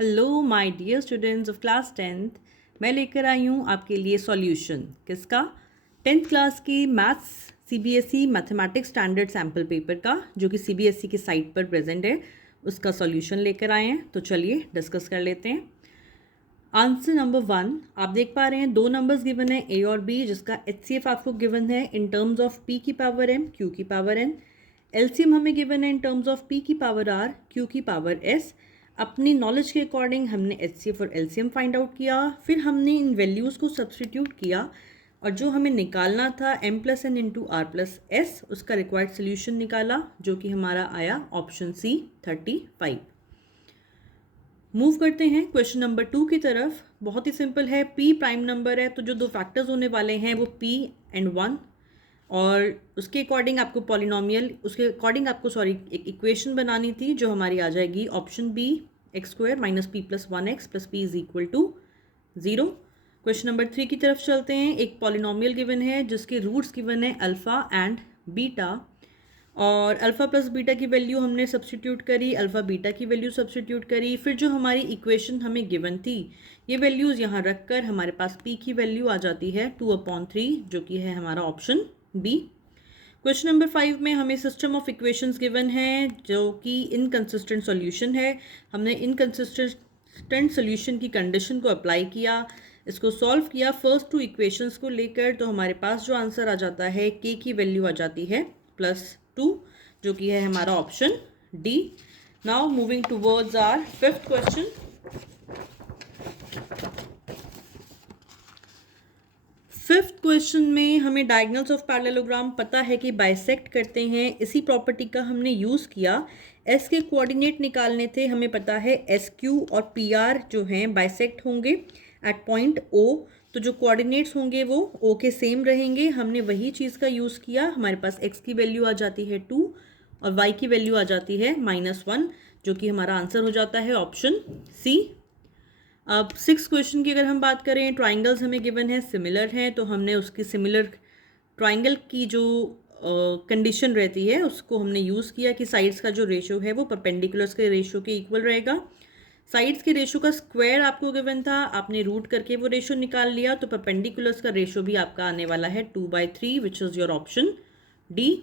Hello my dear students of class 10th। मैं लेकर आई हूँ आपके लिए सॉल्यूशन किसका 10th क्लास की maths CBSE mathematics standard sample paper का, जो कि सीबीएसई की साइट पर प्रेजेंट है, उसका सॉल्यूशन लेकर आए हैं। तो चलिए डिस्कस कर लेते हैं। आंसर नंबर 1 आप देख पा रहे हैं, दो नंबर्स गिवन है ए और बी, जिसका एचसीएफ आपको गिवन है इन टर्म्स ऑफ पी की पावर एम क्यू की पावर एन। एलसीएम हमें गिवन है इन टर्म्स ऑफ पी की पावर आर क्यू की पावर एस। अपनी नॉलेज के अकॉर्डिंग हमने एचसीएफ और एलसीएम फाइंड आउट किया, फिर हमने इन वैल्यूज़ को सब्सटीट्यूट किया और जो हमें निकालना था m plus n into r plus s, उसका रिक्वायर्ड सोल्यूशन निकाला, जो कि हमारा आया ऑप्शन सी 35। मूव करते हैं क्वेश्चन नंबर 2 की तरफ। बहुत ही सिंपल है, p प्राइम नंबर है तो जो दो फैक्टर्स होने वाले हैं वो p एंड 1, और उसके अकॉर्डिंग आपको पॉलिनोमियल, उसके अकॉर्डिंग आपको एक इक्वेशन बनानी थी, जो हमारी आ जाएगी option B x square minus p plus 1x plus p is equal to 0। Question number 3 की तरफ चलते हैं। एक पॉलिनोमियल गिवन है जिसके रूट्स गिवन है अल्फ़ा एंड बीटा, और अल्फ़ा प्लस बीटा की वैल्यू हमने सब्सटीट्यूट करी, अल्फ़ा बीटा की वैल्यू सब्सटीट्यूट करी, फिर जो हमारी इक्वेशन हमें गिवन थी ये वैल्यूज़ यहाँ रख कर हमारे पास p की वैल्यू आ जाती है 2/3, जो कि है हमारा ऑप्शन बी। क्वेश्चन नंबर 5 में हमें सिस्टम ऑफ इक्वेशंस गिवन है जो कि इनकंसिस्टेंट सॉल्यूशन है। हमने इनकंसिस्टेंट सॉल्यूशन की कंडीशन को अप्लाई किया, इसको सॉल्व किया फर्स्ट टू इक्वेशंस को लेकर, तो हमारे पास जो आंसर आ जाता है k की वैल्यू आ जाती है +2, जो कि है हमारा option D. Now moving towards our fifth question. Fifth question में हमें डायगोनल्स ऑफ पैरेललोग्राम पता है कि बाइसेक्ट करते हैं, इसी प्रॉपर्टी का हमने यूज़ किया। एस के कोऑर्डिनेट निकालने थे, हमें पता है एस क्यू और पी आर जो हैं बाइसेक्ट होंगे एट पॉइंट ओ, तो जो कोऑर्डिनेट्स होंगे वो ओ के सेम रहेंगे। हमने वही चीज़ का यूज़ किया, हमारे पास एक्स की वैल्यू आ जाती है 2 और वाई की वैल्यू आ जाती है -1, जो कि हमारा आंसर हो जाता है ऑप्शन सी। अब सिक्स क्वेश्चन की अगर हम बात करें, ट्राइंगल्स हमें गिवन है, सिमिलर हैं, तो हमने उसकी सिमिलर ट्राइंगल की जो कंडीशन रहती है उसको हमने यूज़ किया कि साइड्स का जो रेशो है वो परपेंडिकुलर्स के रेशो के इक्वल रहेगा। साइड्स के रेशो का स्क्वायर आपको गिवन था, आपने रूट करके वो रेशो निकाल लिया, तो परपेंडिकुलर्स का रेशो भी आपका आने वाला है 2/3, विच is your option D.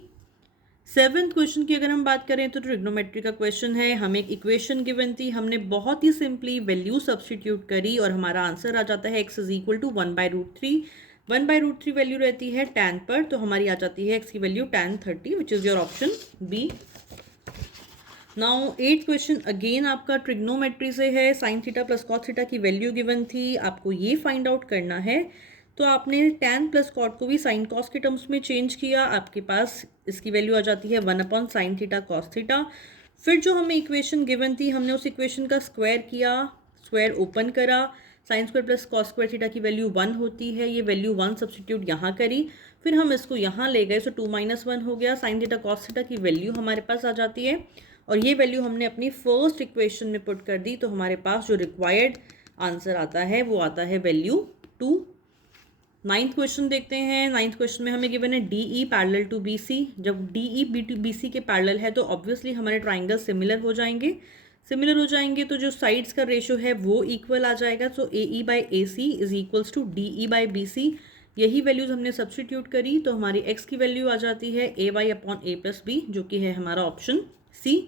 Seventh question की अगर हम बात करें तो ट्रिग्नोमेट्री का क्वेश्चन है। हमें एक इक्वेशन गिवन थी, हमने बहुत ही सिंपली वैल्यू सब्सटीट्यूट करी और हमारा आंसर आ जाता है x is equal to 1/√3। 1/√3 value रहती है tan पर, तो हमारी आ जाती है x की value tan 30, which is your option B. Now eighth question again आपका ट्रिग्नोमेट्री से है। Sine theta plus cos theta की वैल्यू गिवन थी, आपको ये फाइंड आउट करना है, तो आपने tan प्लस कॉट को भी साइन कॉस के टर्म्स में चेंज किया, आपके पास इसकी वैल्यू आ जाती है 1/sin थीटा कॉस थीटा। फिर जो हमें इक्वेशन गिवन थी हमने उस इक्वेशन का स्क्वायर किया, स्क्वायर ओपन करा, sine square plus cos square theta की वैल्यू 1 होती है, ये वैल्यू 1 सब्सटीट्यूट यहाँ करी, फिर हम इसको यहाँ ले गए, सो 2 - 1 हो गया। साइन थीटा कॉस थीटा की वैल्यू हमारे पास आ जाती है और ये वैल्यू हमने अपनी फर्स्ट इक्वेशन में पुट कर दी, तो हमारे पास जो रिक्वायर्ड आंसर आता है वो आता है वैल्यू 2। नाइन्थ क्वेश्चन देखते हैं। नाइन्थ क्वेश्चन में हमें गिवन है D E parallel to B C. जब डी ई बी सी के पैरेलल है तो ऑब्वियसली हमारे ट्राइंगल सिमिलर हो जाएंगे। सिमिलर हो जाएंगे तो जो साइड्स का रेशो है वो इक्वल आ जाएगा, so A E by A C is equals to D E by B C. यही वैल्यूज हमने सब्सटीट्यूट करी, तो हमारी एक्स की वैल्यू आ जाती है ए वाई अपॉन ए प्लस बी, जो कि है हमारा ऑप्शन सी।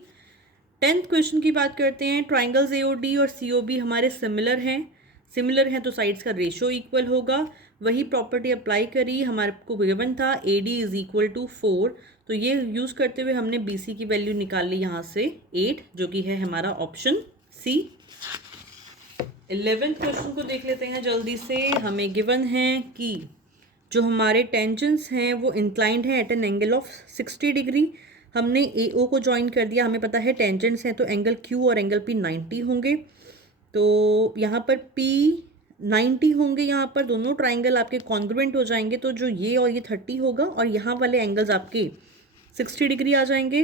टेंथ क्वेश्चन की बात करते हैं। ट्राइंगल्स ए ओ डी और सी ओ बी हमारे सिमिलर हैं तो साइड्स का रेशो इक्वल होगा। वही प्रॉपर्टी अप्लाई करी, हमारे को गिवन था A D is equal to 4, तो ये यूज़ करते हुए हमने बी सी की वैल्यू निकाल ली यहाँ से 8, जो कि है हमारा ऑप्शन सी। 11th क्वेश्चन को देख लेते हैं जल्दी से। हमें गिवन है कि जो हमारे टेंजेंट्स हैं वो इंक्लाइंड हैं at an angle of 60 degree. हमने ए ओ को ज्वाइन कर दिया, हमें पता है टेंजेंट्स हैं तो एंगल क्यू और एंगल पी 90 होंगे, तो यहाँ पर पी 90 होंगे, यहाँ पर दोनों ट्राइंगल आपके कॉन्ग्रुएंट हो जाएंगे, तो जो ये और ये 30 होगा और यहाँ वाले एंगल्स आपके 60 डिग्री आ जाएंगे।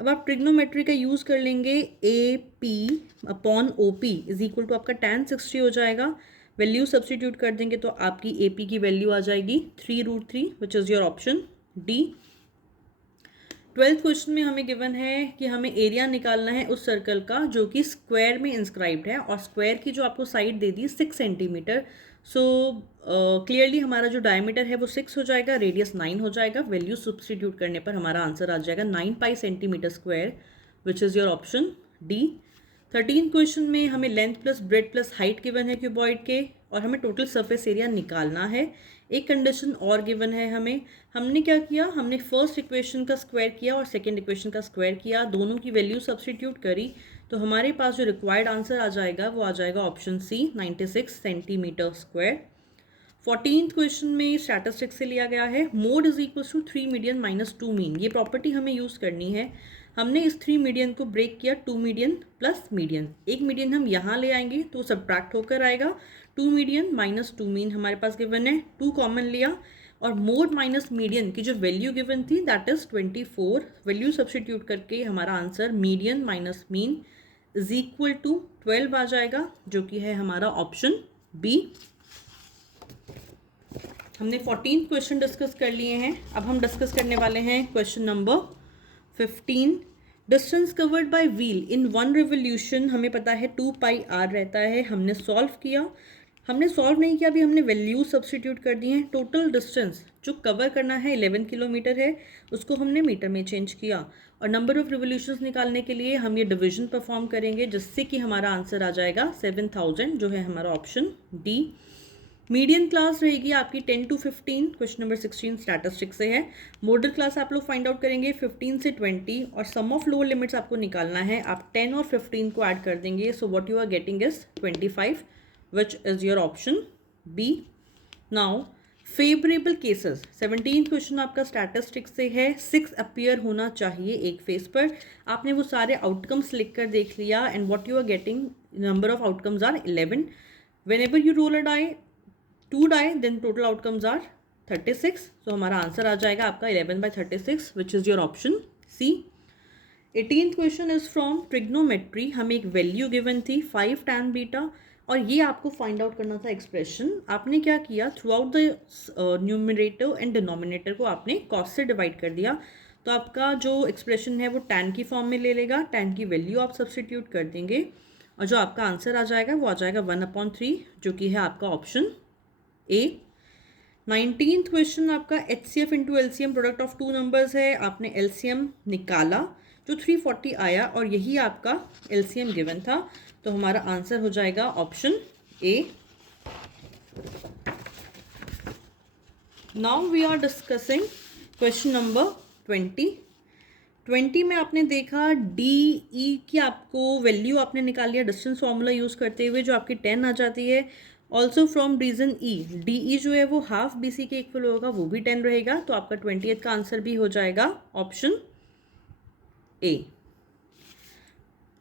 अब आप ट्रिग्नोमेट्री का यूज़ कर लेंगे, A P upon O P is equal to आपका tan 60 हो जाएगा। वैल्यू सब्सटीट्यूट कर देंगे तो आपकी ए पी की वैल्यू आ जाएगी 3√3, विच is your option D. 12th question में हमें गिवन है कि हमें एरिया निकालना है उस सर्कल का जो कि स्क्वायर में इंस्क्राइब्ड है, और स्क्वायर की जो आपको साइड दे दी 6 सेंटीमीटर। सो क्लियरली हमारा जो डायमीटर है वो 6 हो जाएगा, रेडियस 9 हो जाएगा। वैल्यू सब्स्टिट्यूट करने पर हमारा आंसर आ जाएगा 9 पाई centimetre square, which is your option D. 13 question में हमें length plus bread plus height given है क्यूबॉइड के, और हमें टोटल सरफेस एरिया निकालना है। एक कंडीशन और गिवन है हमें। हमने क्या किया, हमने फर्स्ट इक्वेशन का स्क्वायर किया और सेकंड इक्वेशन का स्क्वायर किया, दोनों की वैल्यू सब्स्टिट्यूट करी, तो हमारे पास जो रिक्वायर्ड आंसर आ जाएगा वो आ जाएगा option C, 96 centimetre square. 14th question में स्टैटिस्टिक्स से लिया गया है। Mode is equal to 3 median minus 2 mean, ये प्रॉपर्टी हमें यूज़ करनी है। हमने इस 3 मीडियन को ब्रेक किया 2 मीडियन प्लस मीडियन, एक मीडियन हम यहाँ ले आएंगे तो सब्ट्रैक्ट होकर आएगा। 2 मीडियन माइनस 2 मीन हमारे पास गिवन है, 2 कॉमन लिया, और मोड माइनस मीडियन की जो वैल्यू गिवन थी दैट इज 24, वैल्यू सब्स्टिट्यूट करके हमारा answer median minus mean is equal to 12 आ जाएगा, जो कि है हमारा ऑप्शन बी। हमने 14th क्वेश्चन डिस्कस कर लिए हैं। अब हम डिस्कस करने वाले हैं question number 15। Distance covered by wheel in 1 revolution हमें पता है 2 पाई आर रहता है। हमने सॉल्व किया, हमने सॉल्व नहीं किया, अभी हमने वैल्यू सब्स्टिट्यूट कर दी हैं। टोटल डिस्टेंस जो कवर करना है 11 किलोमीटर है, उसको हमने मीटर में चेंज किया, और नंबर ऑफ रिवोल्यूशंस निकालने के लिए हम ये डिवीजन परफॉर्म करेंगे, जिससे कि हमारा आंसर आ जाएगा 7000, जो है हमारा ऑप्शन डी। मीडियन क्लास रहेगी आपकी 10 to 15, क्वेश्चन नंबर 16 स्टैटिस्टिक्स से है। मॉडल क्लास आप लोग फाइंड आउट करेंगे 15 से 20, और सम ऑफ लोअर लिमिट्स आपको निकालना है। आप 10 और 15 को ऐड कर देंगे, so what you are getting is 25, which is your option B. Now favourable cases, 17 question आपका स्टैटिस्टिक्स से है। 6 अपीयर होना चाहिए एक फेस पर। आपने वो सारे आउटकम्स लिख कर देख लिया, and what you are getting, number of outcomes are 11। Whenever you roll a die 2 die, then total outcomes are 36, तो हमारा आंसर आ जाएगा आपका 11/36, which is your option C. 18th question is from trigonometry. हमें एक वैल्यू गिवन थी 5 tan beta, और ये आपको फाइंड आउट करना था एक्सप्रेशन। आपने क्या किया, through out the numerator and denominator को आपने कॉस से डिवाइड कर दिया, तो आपका जो एक्सप्रेशन है वो tan की फॉर्म में ले लेगा। tan की वैल्यू आप सब्स्टिट्यूट कर देंगे, और जो आपका आंसर आ जाएगा वो आ जाएगा 1/3, जो कि है आपका ऑप्शन ए। 19th क्वेश्चन आपका HCF into LCM product of 2 numbers है। आपने LCM निकाला जो 340 आया, और यही आपका LCM गिवन था, तो हमारा आंसर हो जाएगा option A. Now we are discussing question number 20 में आपने देखा DE की आपको वैल्यू आपने निकाल लिया डिस्टेंस फॉर्मूला यूज़ करते हुए, जो आपकी 10 आ जाती है। Also from region E, DE जो है वो हाफ BC के इक्वल होगा, वो भी 10 रहेगा, तो आपका 20th का आंसर भी हो जाएगा ऑप्शन ए।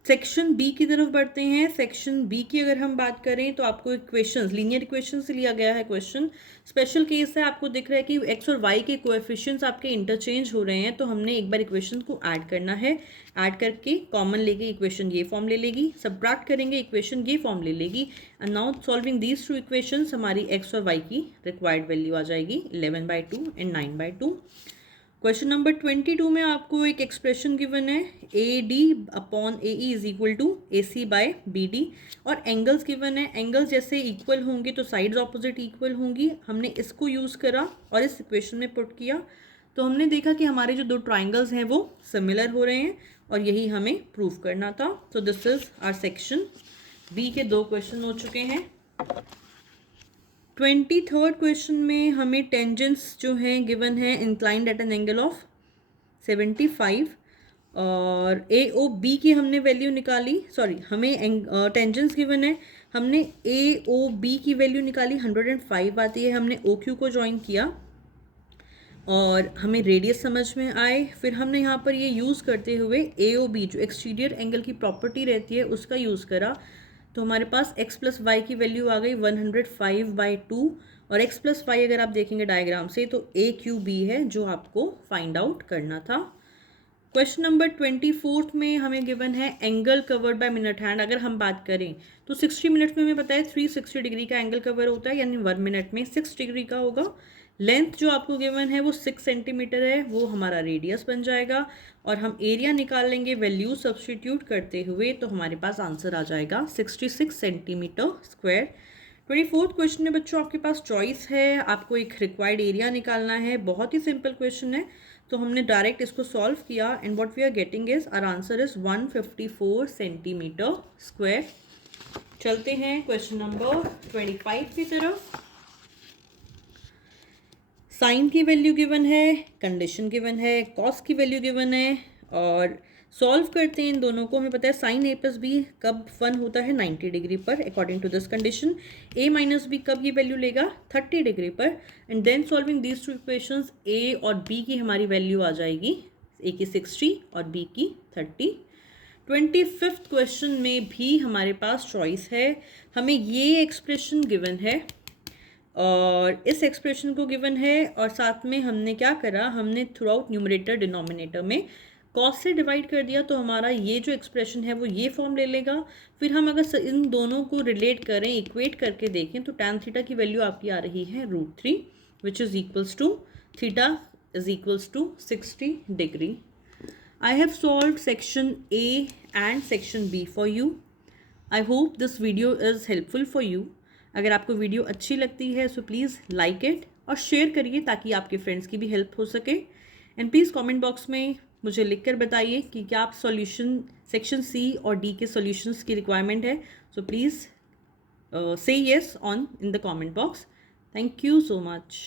सेक्शन बी की तरफ बढ़ते हैं। सेक्शन बी की अगर हम बात करें तो आपको इक्वेशंस, लीनियर इक्वेशन से लिया गया है क्वेश्चन। स्पेशल केस है, आपको दिख रहा है कि एक्स और वाई के कोएफिशिएंट्स आपके इंटरचेंज हो रहे हैं, तो हमने एक बार इक्वेशन को ऐड करना है। ऐड करके कॉमन लेके इक्वेशन ये फॉर्म ले लेगी, सब्ट्रैक्ट करेंगे इक्वेशन ये फॉर्म ले लेगी, and now solving these 2 equations हमारी एक्स और वाई की रिक्वायर्ड वैल्यू आ जाएगी 11/2 एंड 9/2। क्वेश्चन नंबर 22 में आपको एक एक्सप्रेशन गिवन है AD/AE is equal to AC/BD, और एंगल्स गिवन है। एंगल्स जैसे इक्वल होंगे तो साइड्स ऑपोजिट इक्वल होंगी। हमने इसको यूज़ करा और इस इक्वेशन में पुट किया, तो हमने देखा कि हमारे जो 2 ट्राइंगल्स हैं वो सिमिलर हो रहे हैं, और यही हमें प्रूव करना था। तो this is our section B के 2 क्वेश्चन हो चुके हैं। 23rd क्वेश्चन में हमें टेंजेंट्स जो हैं गिवन है inclined at an angle of 75, और AOB की हमने वैल्यू निकाली, सॉरी हमें टेंजेंट्स गिवन है, हमने AOB की वैल्यू निकाली 105 आती है। हमने OQ को ज्वाइन किया और हमें रेडियस समझ में आए, फिर हमने यहाँ पर ये यूज़ करते हुए AOB जो एक्सटीरियर एंगल की प्रॉपर्टी रहती है उसका यूज़ करा, तो हमारे पास x प्लस वाई की वैल्यू आ गई 105/2, और x प्लस वाई अगर आप देखेंगे डायग्राम से तो AQB है जो आपको फाइंड आउट करना था। क्वेश्चन नंबर 24 में हमें गिवन है angle covered by minute hand. अगर हम बात करें तो 60 मिनट में हमें पता है 360 डिग्री का एंगल कवर होता है, यानी 1 मिनट में 6 डिग्री का होगा। लेंथ जो आपको गिवन है वो 6 सेंटीमीटर है, वो हमारा रेडियस बन जाएगा और हम एरिया निकाल लेंगे वैल्यू सब्स्टिट्यूट करते हुए, तो हमारे पास आंसर आ जाएगा 66 सेंटीमीटर स्क्वायर। 24th क्वेश्चन में बच्चों आपके पास चॉइस है, आपको एक रिक्वायर्ड एरिया निकालना है। बहुत ही सिंपल क्वेश्चन है, तो हमने डायरेक्ट इसको सॉल्व किया and what we are getting is our answer is 154 centimetre square. चलते हैं क्वेश्चन नंबर 25 की तरफ। साइन की वैल्यू गिवन है, कंडीशन गिवन है, कॉस की वैल्यू गिवन है और सॉल्व करते हैं इन दोनों को। हमें पता है साइन ए प्लस बी कब 1 होता है 90 डिग्री पर according to this condition. A minus B कब ये वैल्यू लेगा 30 डिग्री पर। And then solving these two equations, A और बी की हमारी वैल्यू आ जाएगी, ए की 60 और बी की 30। 25th क्वेश्चन में भी हमारे पास चॉइस है, हमें ये एक्सप्रेशन गिवन है और इस एक्सप्रेशन को गिवन है और साथ में हमने क्या करा, हमने थ्रू आउट न्यूमरेटर डिनोमिनेटर में कॉस से डिवाइड कर दिया, तो हमारा ये जो एक्सप्रेशन है वो ये फॉर्म ले लेगा। फिर हम अगर इन दोनों को रिलेट करें, इक्वेट करके देखें, तो tan थीटा की वैल्यू आपकी आ रही है √3 which is equals to theta is equals to 60 degree. I have solved section A and section B for you. I hope this video is helpful for you. अगर आपको video अच्छी लगती है so please like it और share करिए ताकि आपके friends की भी हेल्प हो सके। एंड प्लीज़ कमेंट बॉक्स में मुझे लिखकर बताइए कि क्या आप सॉल्यूशन सेक्शन सी और डी के सॉल्यूशंस की रिक्वायरमेंट है। सो प्लीज़ से yes on in the comment box. Thank you so much.